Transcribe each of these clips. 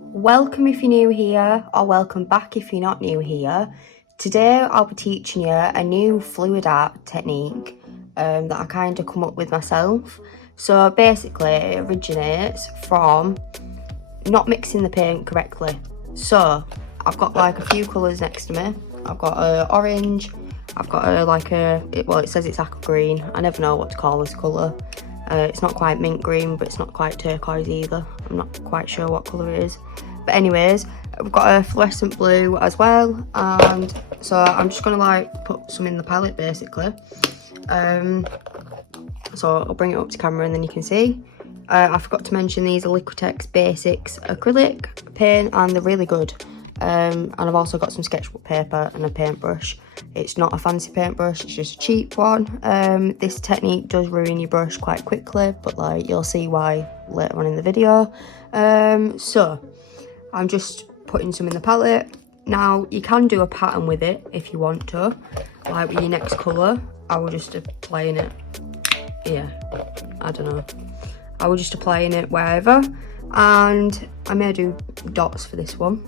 Welcome if you're new here, or welcome back if you're not new here. Today I'll be teaching you a new fluid art technique that I kind of come up with myself. So basically it originates from not mixing the paint correctly. So I've got like a few colours next to me. I've got orange, I've got it says it's aqua green. I never know what to call this colour. It's not quite mint green, but it's not quite turquoise either. I'm not quite sure what colour it is. But anyways, I've got a fluorescent blue as well. And so I'm just going to like put some in the palette basically. So I'll bring it up to camera and then you can see. I forgot to mention these are Liquitex Basics acrylic paint and they're really good. And I've also got some sketchbook paper and a paintbrush. It's not a fancy paintbrush, it's just a cheap one. This technique does ruin your brush quite quickly, but like you'll see why later on in the video. So I'm just putting some in the palette. Now you can do a pattern with it if you want to, like with your next colour. I will just applying it, I don't know. I will just applying it wherever, and I may do dots for this one.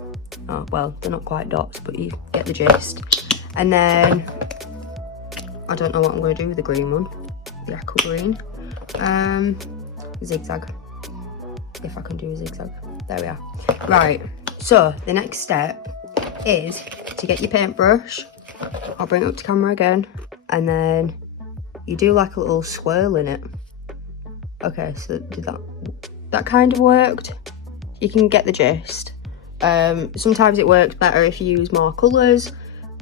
Oh, well, they're not quite dots, but you get the gist. And then, I don't know what I'm going to do with the green one, the aqua green. Zigzag, if I can do a zigzag. There we are. Right, so the next step is to get your paintbrush. I'll bring it up to camera again, and then you do like a little swirl in it. Okay, so did that kind of worked? You can get the gist. Sometimes it works better if you use more colours,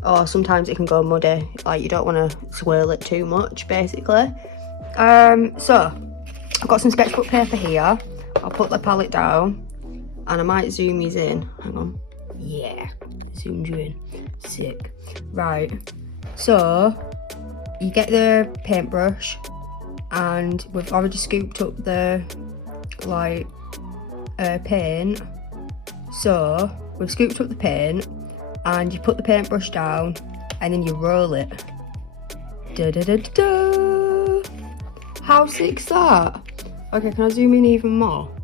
or sometimes it can go muddy, like you don't want to swirl it too much basically. So I've got some sketchbook paper here. I'll put the palette down and I might zoom these in. Hang on. Yeah, zoomed you in. Sick. Right, so you get the paintbrush and we've already scooped up the paint. So we've scooped up the paint and you put the paintbrush down and then you roll it. Da da da da. How sick's that? Okay, can I zoom in even more?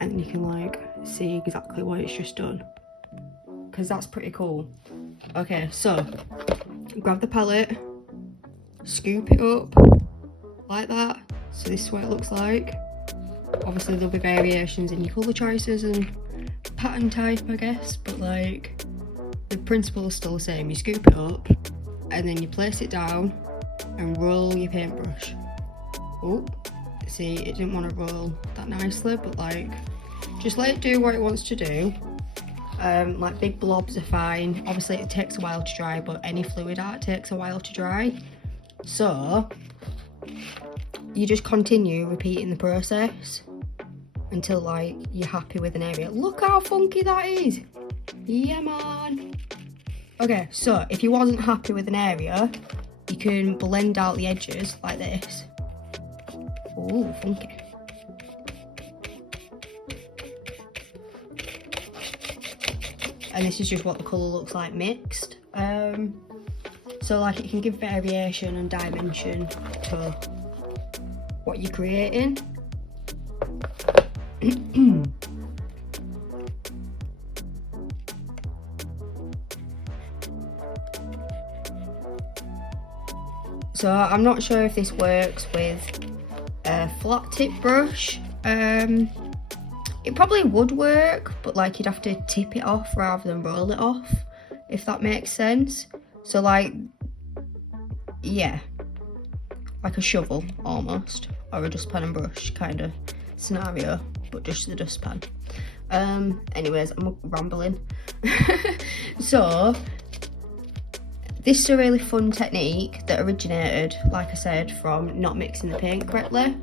And you can like see exactly what it's just done, because that's pretty cool. Okay, so grab the palette, scoop it up like that. So this is what it looks like. Obviously there'll be variations in your colour choices and pattern type, I guess, but like the principle is still the same. You scoop it up and then you place it down and roll your paintbrush. Oh, see, it didn't want to roll that nicely, but like just let it do what it wants to do. Like big blobs are fine. Obviously it takes a while to dry, but any fluid art takes a while to dry. So you just continue repeating the process until like you're happy with an area. Look how funky that is. Yeah man. Okay, so if you wasn't happy with an area, you can blend out the edges like this. Ooh, funky. And this is just what the colour looks like mixed. So like it can give variation and dimension to what you're creating. So I'm not sure if this works with a flat tip brush. It probably would work, but like you'd have to tip it off rather than roll it off, if that makes sense. So like, yeah, like a shovel almost, or a dustpan and brush kind of scenario, but just the dustpan. Anyways, I'm rambling. So this is a really fun technique that originated, like I said, from not mixing the paint correctly.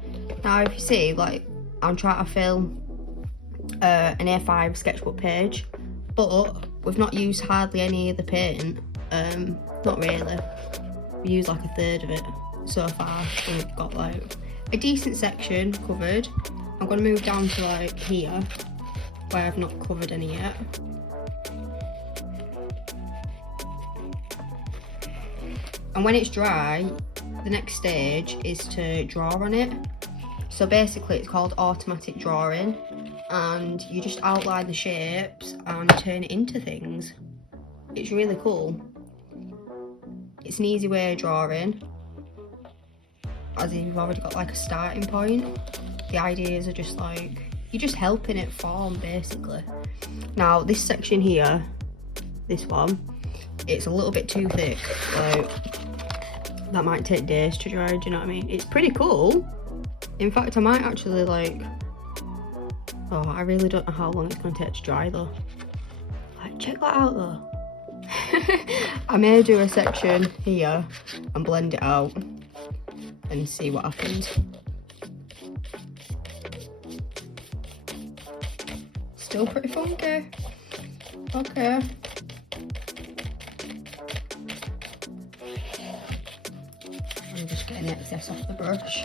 Now if you see, like I'm trying to film an A5 sketchbook page, but we've not used hardly any of the paint. Not really. We used like a third of it so far, and we've got like a decent section covered. I'm going to move down to like here where I've not covered any yet. And when it's dry, the next stage is to draw on it. So basically it's called automatic drawing, and you just outline the shapes and turn it into things. It's really cool. It's an easy way of drawing, as if you've already got like a starting point. The ideas are just like, you're just helping it form basically. Now this section here, this one, it's a little bit too thick, like that might take days to dry, do you know what I mean? It's pretty cool. In fact, I might actually like, oh, I really don't know how long it's going to take to dry though. Like, check that out though. I may do a section here and blend it out and see what happens. Still pretty funky. Okay. I'm just getting excess off the brush.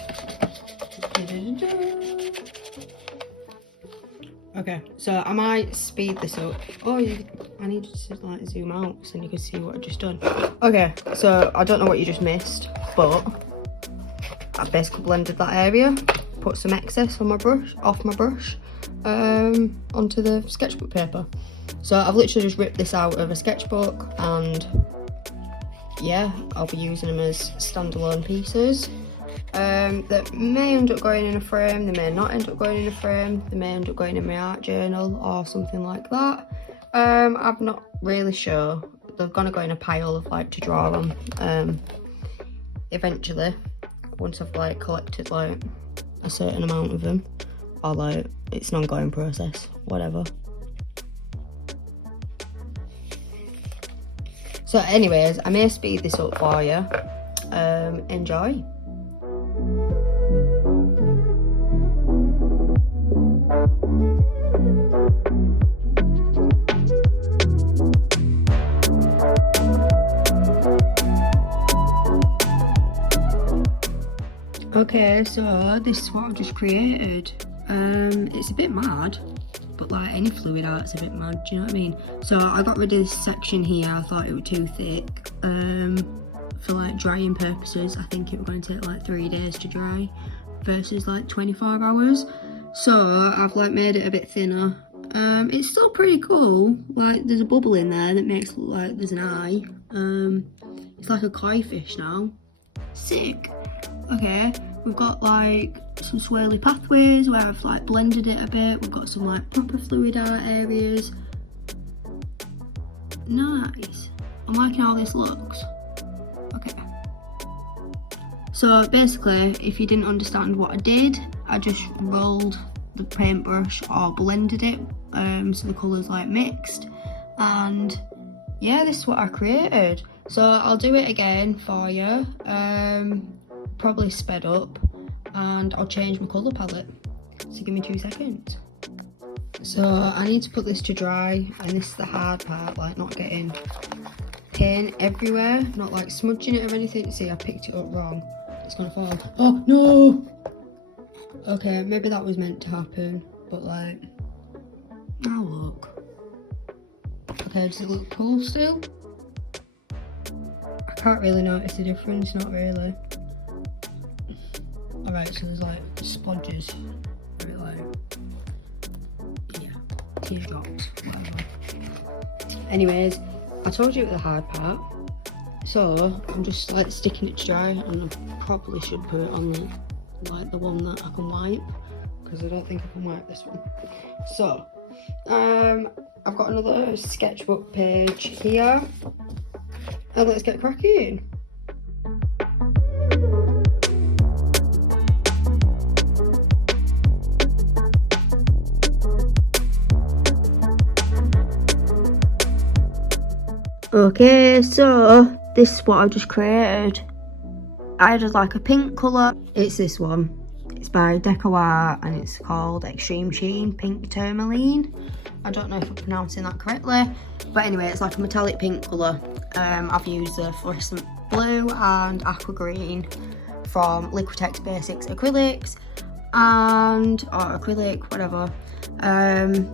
Okay, so I might speed this up. Oh, yeah, I need to like zoom out so you can see what I've just done. Okay, so I don't know what you just missed, but I basically blended that area, put some excess on my brush, off my brush, onto the sketchbook paper. So I've literally just ripped this out of a sketchbook, and yeah, I'll be using them as standalone pieces. That may end up going in a frame, they may not end up going in a frame, they may end up going in my art journal or something like that. I'm not really sure. They're gonna go in a pile of like to draw on eventually, once I've like collected like a certain amount of them, or like it's an ongoing process, whatever. So anyways, I may speed this up for you. Enjoy. Okay, so this is what I've just created. It's a bit mad, but like any fluid art's a bit mad, do you know what I mean? So I got rid of this section here, I thought it was too thick. For like drying purposes, I think it was going to take like 3 days to dry versus like 25 hours. So I've like made it a bit thinner. It's still pretty cool. Like there's a bubble in there that makes it look like there's an eye. It's like a koi fish now. Sick. Okay, we've got like some swirly pathways where I've like blended it a bit. We've got some like proper fluid art areas. Nice. I'm liking how this looks. Okay. So basically, if you didn't understand what I did, I just rolled the paintbrush or blended it so the colours like mixed, and yeah, this is what I created. So I'll do it again for you, probably sped up, and I'll change my colour palette. So give me 2 seconds. So I need to put this to dry, and this is the hard part, like not getting paint everywhere, not like smudging it or anything. See, I picked it up wrong. It's gonna fall. Oh no! Okay, maybe that was meant to happen, but like, now look. Okay, does it look cool still? I can't really notice the difference, not really. Alright, so there's like splodges, very like, yeah, teardrops, whatever. Anyways, I told you it was the hard part, so I'm just like sticking it to dry, and I probably should put it on like the one that I can wipe, because I don't think I can wipe this one. So, I've got another sketchbook page here, and let's get cracking. Okay, so this is what I've just created. I did like a pink colour. It's this one. It's by Deco Art and it's called Extreme Sheen Pink Tourmaline. I don't know if I'm pronouncing that correctly, but anyway, it's like a metallic pink colour. I've used the fluorescent blue and aqua green from Liquitex Basics acrylics, and or acrylic, whatever. And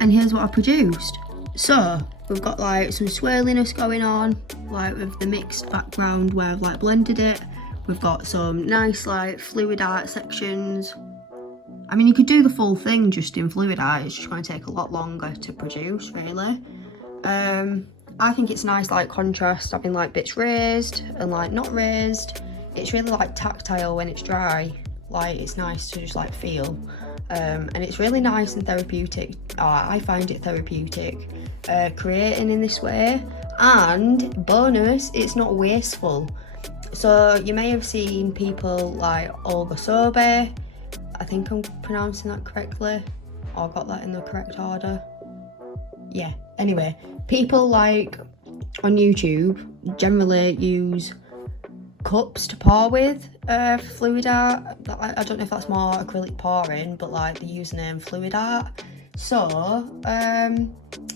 here's what I produced. So we've got like some swirliness going on, like with the mixed background where I've like blended it. We've got some nice like fluid art sections. I mean, you could do the full thing just in fluid art. It's just going to take a lot longer to produce, really. I think it's nice, like, contrast, having like bits raised and like not raised. It's really like tactile when it's dry. Like, it's nice to just like feel. And it's really nice and therapeutic. I find it therapeutic creating in this way. And bonus, it's not wasteful. So you may have seen people like Olga Sobe. I think I'm pronouncing that correctly, or got that in the correct order. Yeah, anyway, people like on YouTube generally use cups to pour with fluid art. I don't know if that's more acrylic pouring, but like they use the name fluid art. So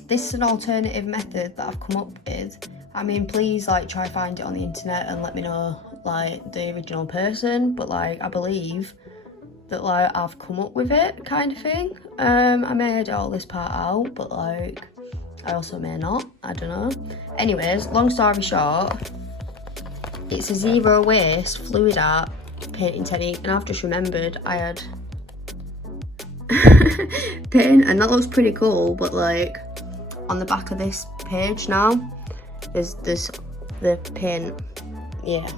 this is an alternative method that I've come up with. I mean, please like try find it on the internet and let me know like the original person, but like I believe that like I've come up with it, kind of thing. I may edit all this part out, but like I also may not, I don't know. Anyways, long story short, it's a zero waste fluid art painting technique, and I've just remembered I had paint, and that looks pretty cool, but like on the back of this page now there's the paint. Yeah,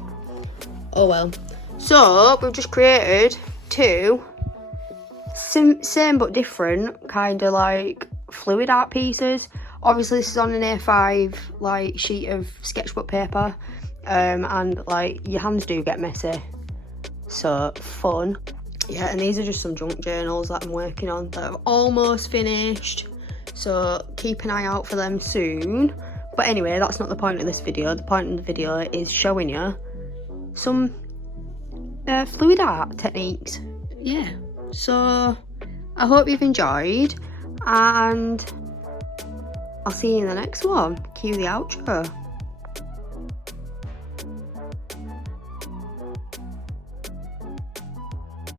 oh well. So we've just created two same but different kind of like fluid art pieces. Obviously this is on an A5 like sheet of sketchbook paper, and like your hands do get messy, so fun. Yeah, and these are just some junk journals that I'm working on that I've almost finished, so keep an eye out for them soon. But anyway, that's not the point of this video. The point of the video is showing you some fluid art techniques. Yeah, so I hope you've enjoyed, and I'll see you in the next one. Cue the outro.